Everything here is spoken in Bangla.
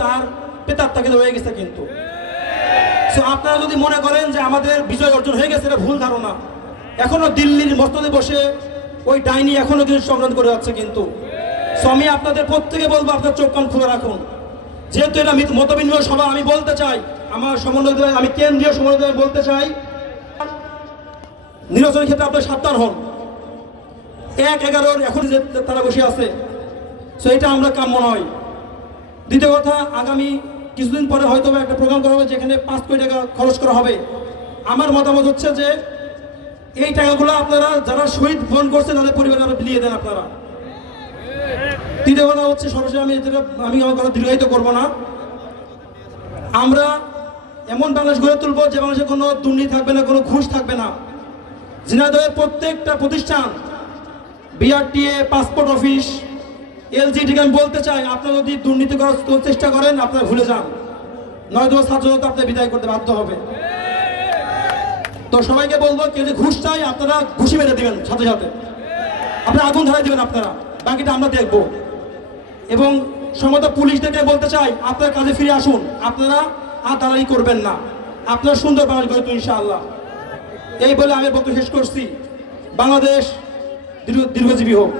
তার পেতাত্তাকে হয়ে গেছে কিন্তু। সো আপনারা যদি মনে করেন যে আমাদের বিজয় অর্জন হয়ে গেছে, এটা ভুল ধারণা। এখনো দিল্লির মসনদে বসে ওই ডাইনি এখনো কিন্তু সংগ্রাম করে যাচ্ছে কিন্তু। সো আমি আপনাদের প্রত্যেকে বলবো, আপনার চোখ কান খুলে রাখুন। যেহেতু এটা মতবিনিময় সভা, আমি বলতে চাই, আমার সমন্বয়, আমি কেন্দ্রীয় সমন্বয় বলতে চাই, নির্বাচনের ক্ষেত্রে আপনার সাবধান হন। 1-11 এখন যে তারা বসে আছে, সো এটা আমরা কাম্য নয়। দ্বিতীয় কথা, আগামী কিছুদিন পরে হয়তো একটা প্রোগ্রাম করা হবে যেখানে 5 কোটি টাকা খরচ করা হবে। আমার মতামত হচ্ছে যে এই টাকাগুলো আপনারা যারা শহীদ বরণ করছে তাদের পরিবারে বিলিয়ে দেন আপনারা। তৃতীয় কথা হচ্ছে, সর্বশেষ আমি আমার কথা দীর্ঘায়িত করবো না, আমরা এমন বাংলাদেশ গড়ে তুলবো যে বাংলাদেশে কোনো দুর্নীতি থাকবে না, কোনো ঘুষ থাকবে না। ঝিনাইদহের প্রত্যেকটা প্রতিষ্ঠান, বিআরটিএ, পাসপোর্ট অফিস, এলজিডিকে আমি বলতে চাই, আপনারা যদি দুর্নীতি করার চেষ্টা করেন আপনারা ভুলে যান, নয়তো ছাত্ররা আপনার বিদায় করতে বাধ্য হবে। তো সবাইকে বলবো, কেউ যদি ঘুষ চাই আপনারা ঘুষি মেরে দিবেন, সাথে সাথে আপনারা আগুন ধরাই দিবেন, আপনারা বাকিটা আমরা দেখব। এবং সম্ভবত পুলিশদেরকে বলতে চাই, আপনার কাজে ফিরে আসুন, আপনারা আর দালালি করবেন না, আপনারা সুন্দর বাংলাদেশ গড়ে তুলুন ইনশাআল্লাহ। এই বলে আমি বক্তব্য শেষ করছি। বাংলাদেশ দীর্ঘজীবী হোক।